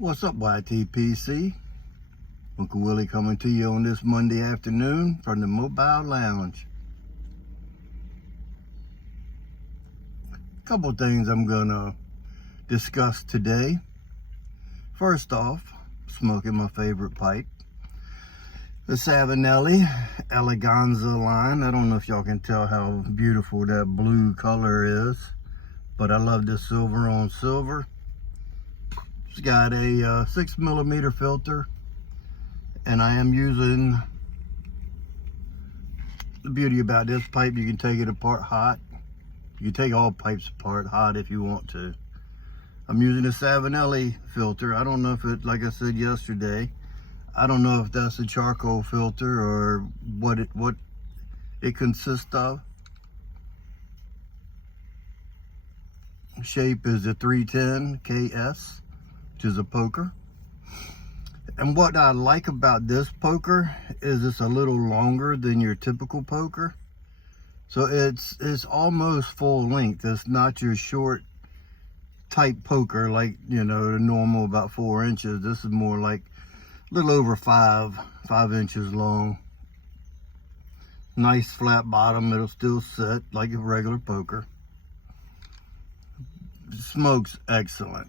What's up, YTPC? Uncle Willie coming to you on this Monday afternoon from the Mobile Lounge. Couple things I'm gonna discuss today. First off, smoking my favorite pipe, the Savinelli Eleganza line. I don't know if y'all can tell how beautiful that blue color is, but I love this silver on silver. It's got a 6mm filter, and I am using, the beauty about this pipe, you can take it apart hot. You can take all pipes apart hot if you want to. I'm using a Savinelli filter. I don't know if it, like I said yesterday, I don't know if that's a charcoal filter or what it consists of. Shape is a 310 KS, which is a poker. And what I like about this poker is it's a little longer than your typical poker. So it's almost full length. It's not your short type poker like, you know, the normal about 4 inches. This is more like a little over 5 inches long. Nice flat bottom. It'll still sit like a regular poker. Smokes excellent.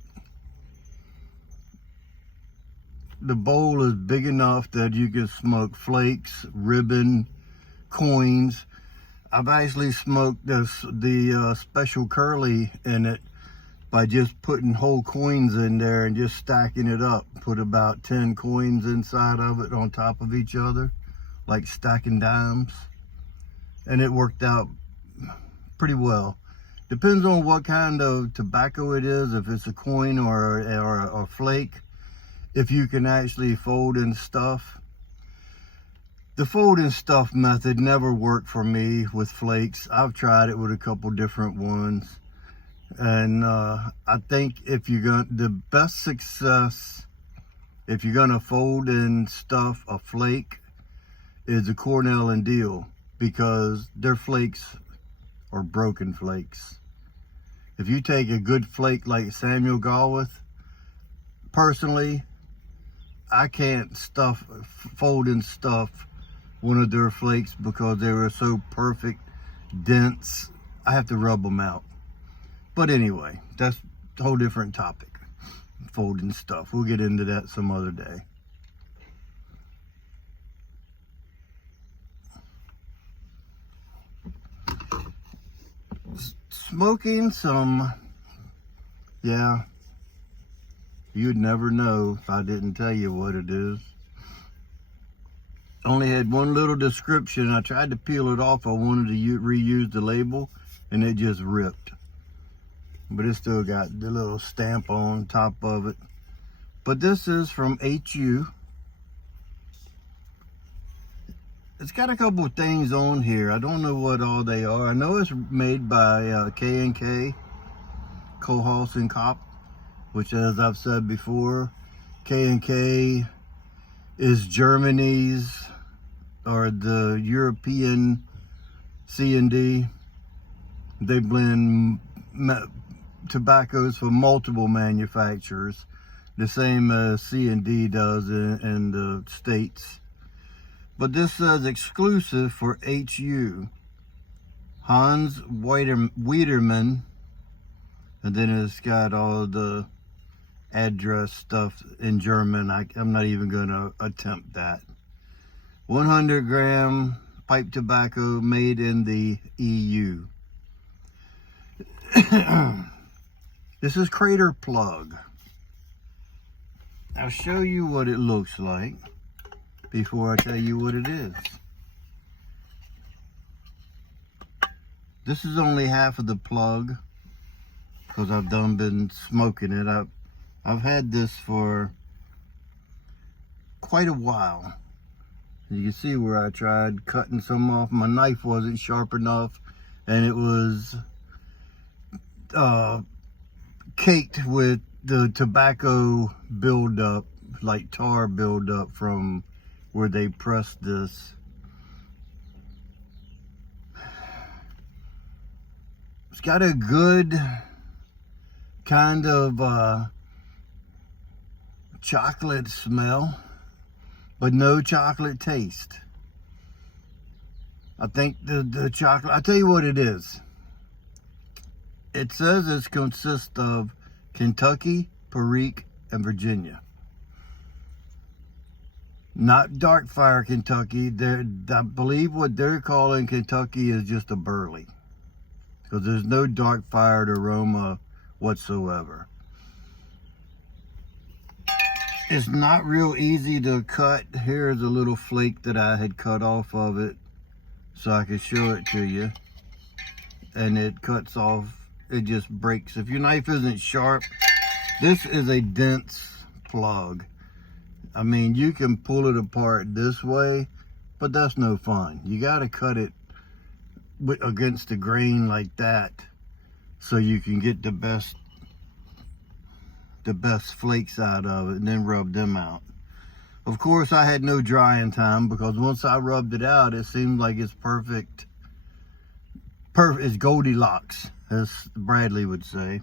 The bowl is big enough that you can smoke flakes, ribbon, coins. I've actually smoked the special curly in it by just putting whole coins in there and just stacking it up. Put about 10 coins inside of it on top of each other, like stacking dimes. And it worked out pretty well. Depends on what kind of tobacco it is, if it's a coin or a flake, if you can actually fold and stuff. The fold and stuff method never worked for me with flakes. I've tried it with a couple different ones. And I think if you're going, the best success, if you're gonna fold and stuff a flake, is a Cornell and Deal, because their flakes are broken flakes. If you take a good flake like Samuel Galwith, personally, I can't fold and stuff one of their flakes because they were so perfect, dense. I have to rub them out. But anyway, that's a whole different topic. Folding stuff. We'll get into that some other day. Smoking some, yeah, you'd never know if I didn't tell you what it is. Only had one little description. I tried to peel it off. I wanted to reuse the label, and it just ripped. But it still got the little stamp on top of it. But this is from HU. It's got a couple of things on here. I don't know what all they are. I know it's made by K&K, Kohlhaas and Kopp, which, as I've said before, K&K is Germany's, or the European C&D. They blend tobaccos from multiple manufacturers, the same as C&D does in the States. But this says exclusive for HU, Hans Wiedermann, and then it's got all the address stuff in German. I'm not even going to attempt that. 100 gram pipe tobacco made in the EU. This is Krater plug. I'll show you what it looks like before I tell you what it is. This is only half of the plug because I've been smoking it. I've had this for quite a while. You can see where I tried cutting some off. My knife wasn't sharp enough, and it was caked with the tobacco buildup, like tar buildup from where they pressed this. It's got a good kind of chocolate smell, but no chocolate taste. I think the chocolate, I tell you what it is. It says it consists of Kentucky, Perique, and Virginia. Not dark fire Kentucky. I believe what they're calling Kentucky is just a Burley, because there's no dark fired aroma whatsoever. It's not real easy to cut. Here's a little flake that I had cut off of it so I could show it to you. And it cuts off, it just breaks. If your knife isn't sharp, this is a dense plug. I mean, you can pull it apart this way, but that's no fun. You got to cut it against the grain like that so you can get the best flakes out of it, and then rub them out. Of course, I had no drying time, because once I rubbed it out, it seemed like it's perfect. It's Goldilocks, as Bradley would say.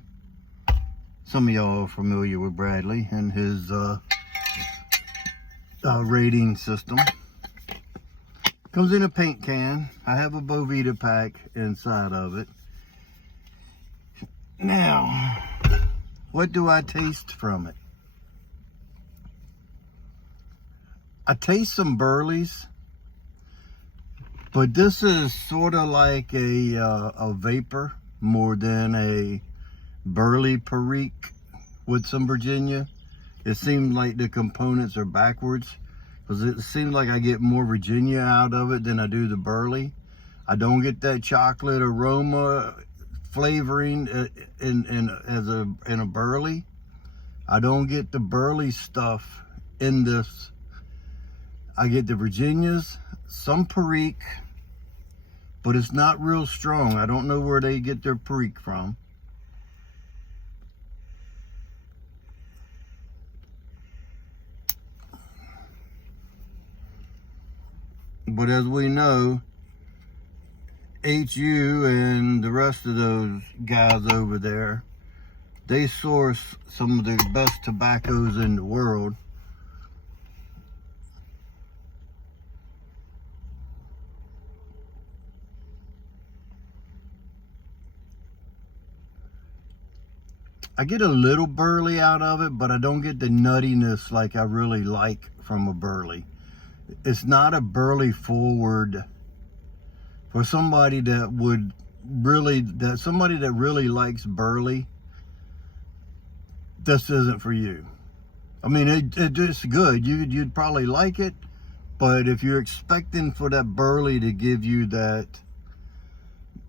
Some of y'all are familiar with Bradley and his rating system. Comes in a paint can. I have a Bovita pack inside of it. Now, what do I taste from it? I taste some Burleys, but this is sort of like a vapor more than a Burley Perique with some Virginia. It seems like the components are backwards, because it seems like I get more Virginia out of it than I do the Burley. I don't get that chocolate aroma flavoring in a Burley. I don't get the Burley stuff in this. I get the Virginias, some Perique, but it's not real strong. I don't know where they get their Perique from. But as we know, HU and the rest of those guys over there, they source some of the best tobaccos in the world. I get a little Burley out of it, but I don't get the nuttiness like I really like from a Burley. It's not a Burley forward. For somebody that would really, somebody that really likes Burley, this isn't for you. I mean, it's good. You'd probably like it, but if you're expecting for that Burley to give you that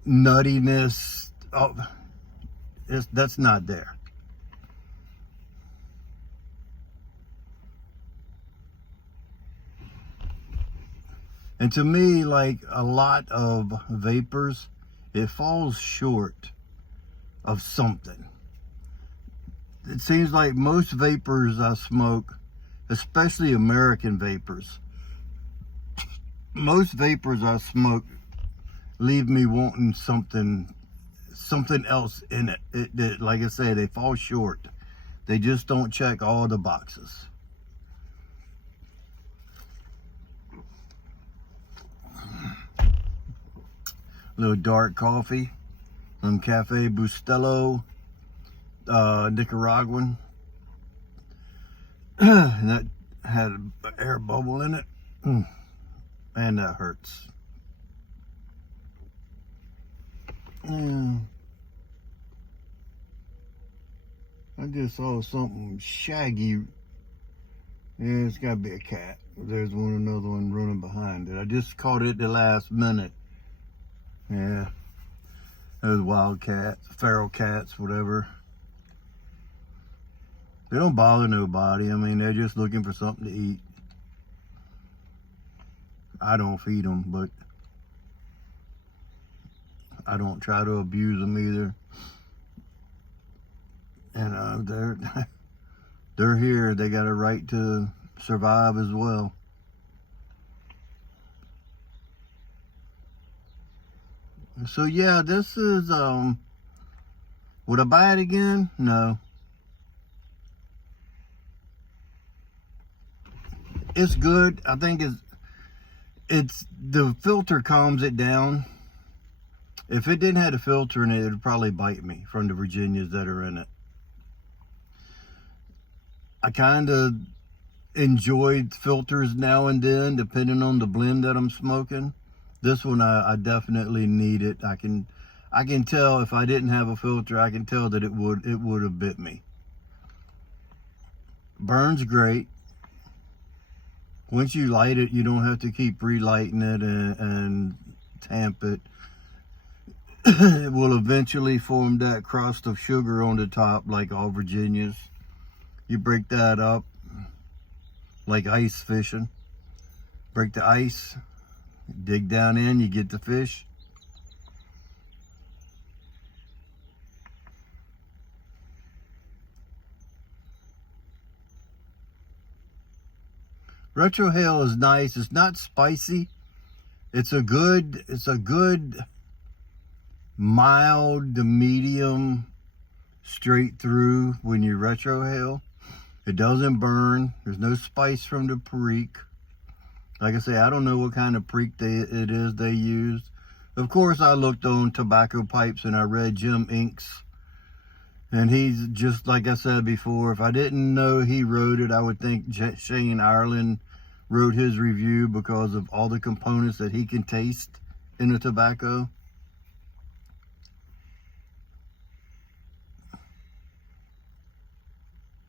nuttiness, that's not there. And to me, like a lot of vapors, it falls short of something. It seems like most vapors I smoke, especially American vapors, most vapors I smoke leave me wanting something else in it. Like I say, they fall short. They just don't check all the boxes. Little dark coffee from Cafe Bustelo, Nicaraguan. And that had an air bubble in it. And that hurts. I just saw something shaggy. Yeah, it's gotta be a cat. There's another one running behind it. I just caught it the last minute. Yeah, those wild cats, feral cats, whatever. They don't bother nobody. I mean, they're just looking for something to eat. I don't feed them, but I don't try to abuse them either. And they're here. They got a right to survive as well. So yeah, this is, would I buy it again? No. it's good. I think it's the filter calms it down. If it didn't have a filter in it, it'd probably bite me from the Virginias that are in it. I kind of enjoy filters now and then, depending on the blend that I'm smoking. This one, I definitely need it. I can tell if I didn't have a filter, I can tell that it would have bit me. Burns great. Once you light it, you don't have to keep relighting it and tamp it. It will eventually form that crust of sugar on the top, like all Virginias. You break that up like ice fishing. Break the ice, dig down in, you get the fish. Retrohale is nice. It's not spicy. It's a good mild to medium straight through when you retrohale. It doesn't burn. There's no spice from the perique. Like I say, I don't know what kind of perique it is they used. Of course, I looked on tobacco pipes and I read Jim Inks. And he's just, like I said before, if I didn't know he wrote it, I would think Shane Ireland wrote his review because of all the components that he can taste in the tobacco.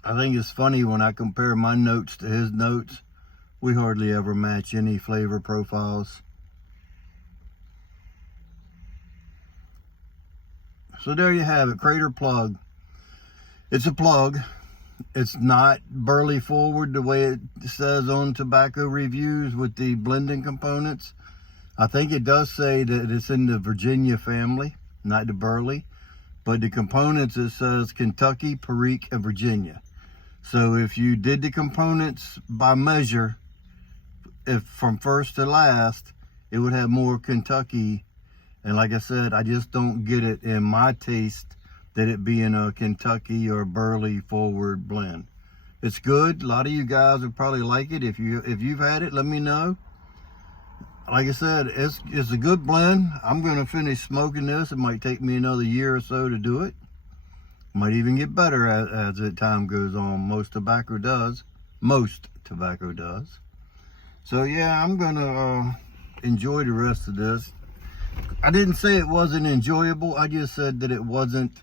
I think it's funny when I compare my notes to his notes, we hardly ever match any flavor profiles. So there you have it, Krater plug. It's a plug. It's not Burley forward the way it says on tobacco reviews with the blending components. I think it does say that it's in the Virginia family, not the Burley. But the components, it says Kentucky, Perique, and Virginia. So if you did the components by measure, if from first to last, it would have more Kentucky. And like I said, I just don't get it in my taste that it being a Kentucky or Burley forward blend. It's good. A lot of you guys would probably like it. If you've had it, let me know. Like I said, it's a good blend. I'm going to finish smoking this. It might take me another year or so to do it. Might even get better as the time goes on. Most tobacco does. So yeah, I'm going to enjoy the rest of this. I didn't say it wasn't enjoyable. I just said that it wasn't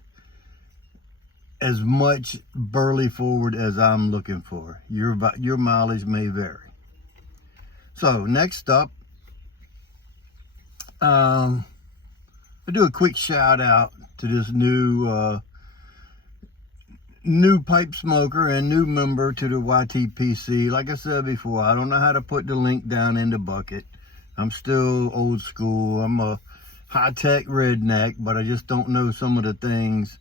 as much Burley forward as I'm looking for. Your mileage may vary. So next up, I'll do a quick shout out to this new pipe smoker and new member to the YTPC. Like I said before, I don't know how to put the link down in the bucket. I'm still old school. I'm a high-tech redneck, but I just don't know some of the things.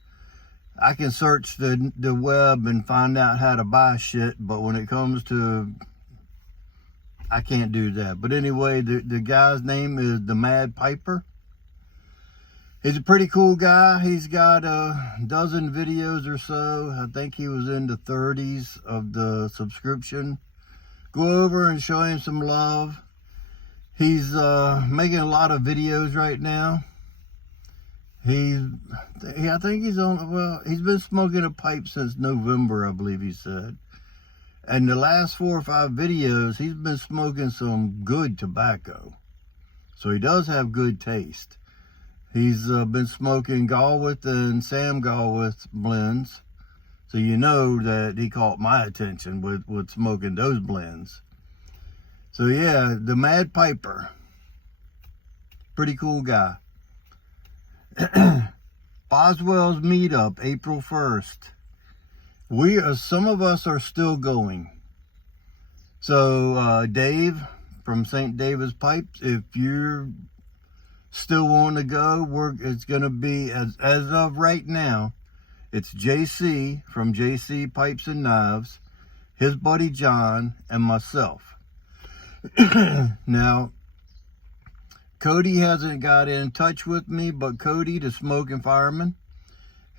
I can search the web and find out how to buy shit, but when it comes to, I can't do that. But anyway, the guy's name is the Mad Piper. He's a pretty cool guy. He's got a dozen videos or so. I think he was in the 30s of the subscription. Go over and show him some love. He's making a lot of videos right now. I think he's on, well, he's been smoking a pipe since November, I believe he said. And the last 4 or 5 videos, he's been smoking some good tobacco. So he does have good taste. He's been smoking Galwith and Sam Galwith blends. So you know that he caught my attention with smoking those blends. So yeah, the Mad Piper. Pretty cool guy. Boswells Meetup, April 1st. Some of us are still going. So Dave from St. David's Pipes, if you're still want to go, it's going to be, as of right now, it's JC from JC Pipes and Knives, his buddy John, and myself. Now, Cody hasn't got in touch with me, but Cody, the smoking fireman,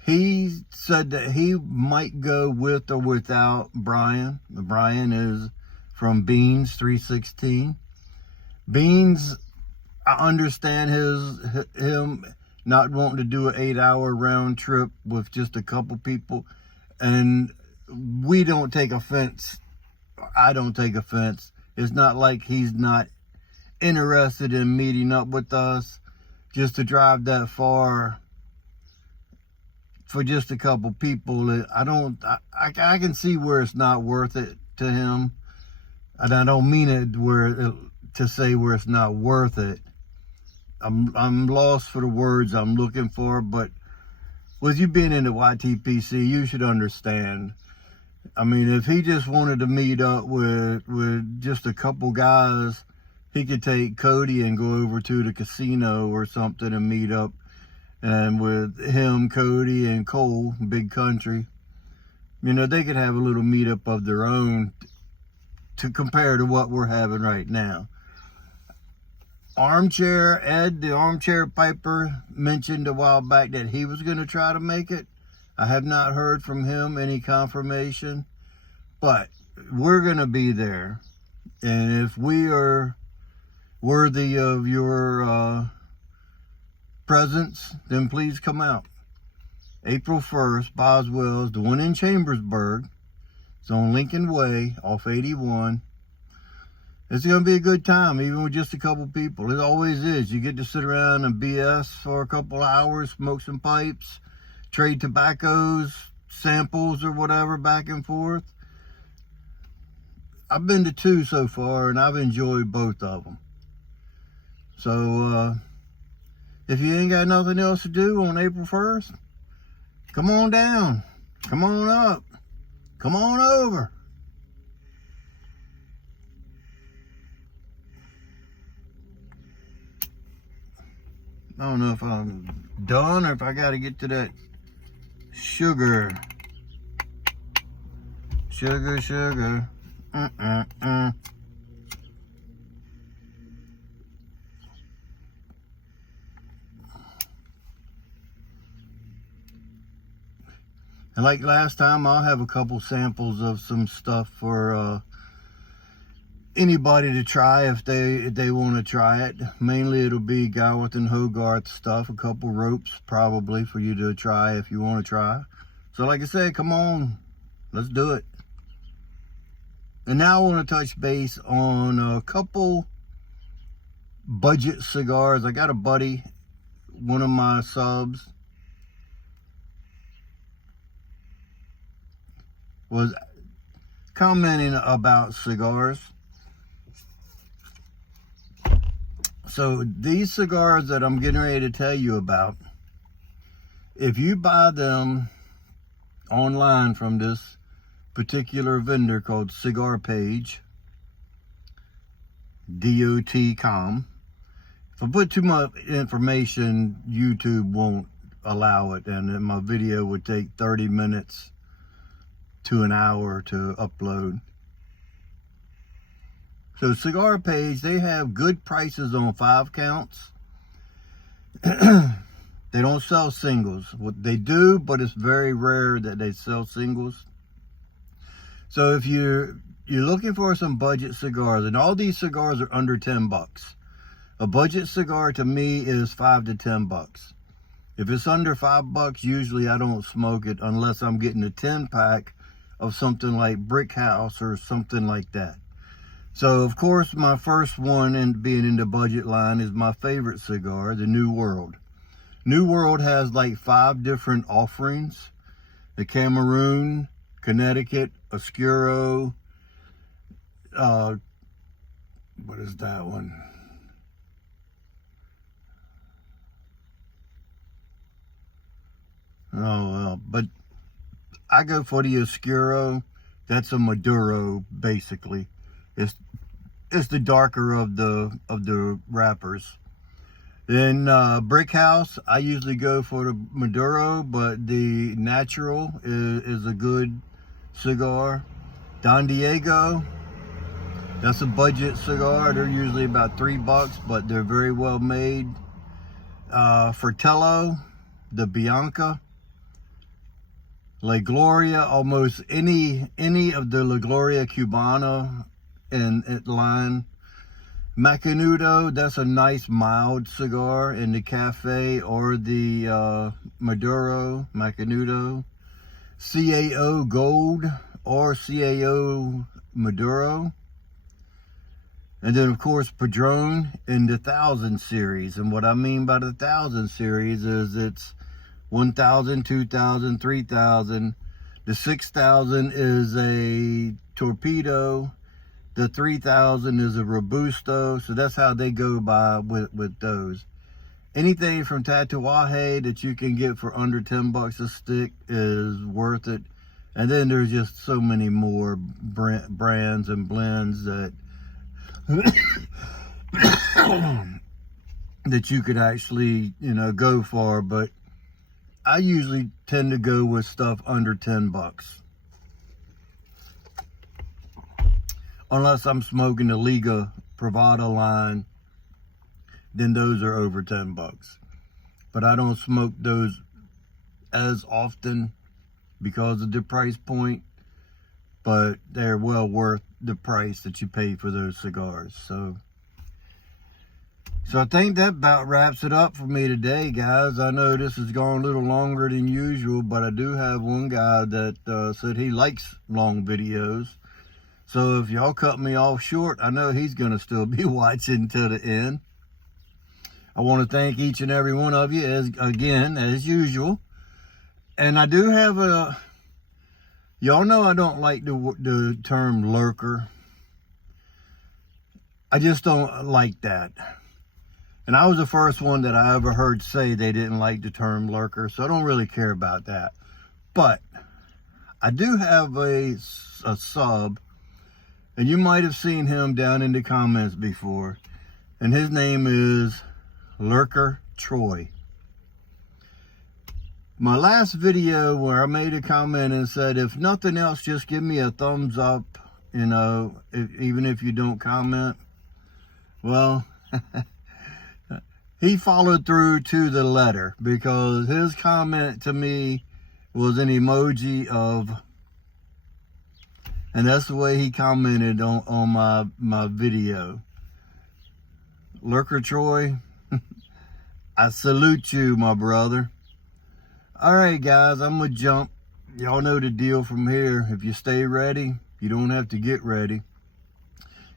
he said that he might go with or without Brian. Brian is from Beans 316. Beans, I understand him not wanting to do an 8-hour round trip with just a couple people, and we don't take offense. I don't take offense. It's not like he's not interested in meeting up with us. Just to drive that far for just a couple people, I can see where it's not worth it to him. And I don't mean it to say where it's not worth it. I'm lost for the words I'm looking for, but with you being in the YTPC, you should understand. I mean, if he just wanted to meet up with just a couple guys, he could take Cody and go over to the casino or something and meet up. And with him, Cody, and Cole, Big Country, you know, they could have a little meetup of their own to compare to what we're having right now. Armchair Ed, the armchair piper, mentioned a while back that he was going to try to make it. I have not heard from him any confirmation, but we're going to be there. And if we are worthy of your presence, then please come out. April 1st, Boswells, the one in Chambersburg. It's on Lincoln Way, off 81. It's going to be a good time, even with just a couple people. It always is. You get to sit around and BS for a couple hours, smoke some pipes, trade tobaccos, samples or whatever back and forth. I've been to 2 so far, and I've enjoyed both of them. So, if you ain't got nothing else to do on April 1st, come on down, come on up, come on over. I don't know if I'm done or if I got to get to that sugar. Sugar. And like last time, I'll have a couple samples of some stuff for anybody to try if they want to try it. Mainly it'll be Gowith and Hogarth stuff, a couple ropes probably for you to try if you want to try. So like I said, come on, let's do it. And now I want to touch base on a couple budget cigars. I got a buddy, one of my subs, was commenting about cigars. So these cigars that I'm getting ready to tell you about, if you buy them online from this particular vendor called Cigar Page, .com. If I put too much information, YouTube won't allow it, and then my video would take 30 minutes to an hour to upload. So Cigar Page, they have good prices on 5 counts. They don't sell singles. What they do, but it's very rare that they sell singles. So if you're looking for some budget cigars, and all these cigars are under 10 bucks. A budget cigar to me is 5 to 10 bucks. If it's under 5 bucks, usually I don't smoke it unless I'm getting a 10-pack of something like Brick House or something like that. So of course my first one in being in the budget line is my favorite cigar, the New World. New World has like 5 different offerings. The Cameroon, Connecticut, Oscuro, what is that one? Oh, well, but I go for the Oscuro. That's a Maduro, basically. It's the darker of the wrappers. Then Brick House, I usually go for the Maduro, but the natural is a good cigar. Don Diego, that's a budget cigar. They're usually about 3 bucks, but they're very well made. Fratello, the Bianca. La Gloria, almost any of the La Gloria Cubana in line. Macanudo, that's a nice mild cigar in the cafe, or the Maduro Macanudo. CAO Gold or CAO Maduro. And then, of course, Padron in the 1000 series. And what I mean by the 1000 series is it's 1000, 2000, 3000. The 6000 is a Torpedo. The 3000 is a Robusto. So that's how they go by with those. Anything from Tatuaje that you can get for under 10 bucks a stick is worth it. And then there's just so many more brands and blends that that you could actually, go for. But I usually tend to go with stuff under 10 bucks. Unless I'm smoking the Liga Privada line, then those are over 10 bucks. But I don't smoke those as often because of the price point, but they're well worth the price that you pay for those cigars. So I think that about wraps it up for me today, guys. I know this has gone a little longer than usual, but I do have one guy that said he likes long videos. So if y'all cut me off short, I know he's going to still be watching to the end. I want to thank each and every one of you, as usual. And I do have y'all know I don't like the term lurker. I just don't like that. And I was the first one that I ever heard say they didn't like the term lurker, so I don't really care about that. But I do have a sub, and you might have seen him down in the comments before, and his name is Lurker Troy. My last video where I made a comment and said, if nothing else, just give me a thumbs up, even if you don't comment. Well, he followed through to the letter, because his comment to me was an emoji of, and that's the way he commented on my video. Lurker Troy, I salute you, my brother. All right, guys, I'm going to jump. Y'all know the deal from here. If you stay ready, you don't have to get ready.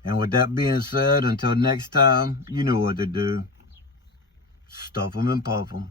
And with that being said, until next time, you know what to do. Stuff them and puff them.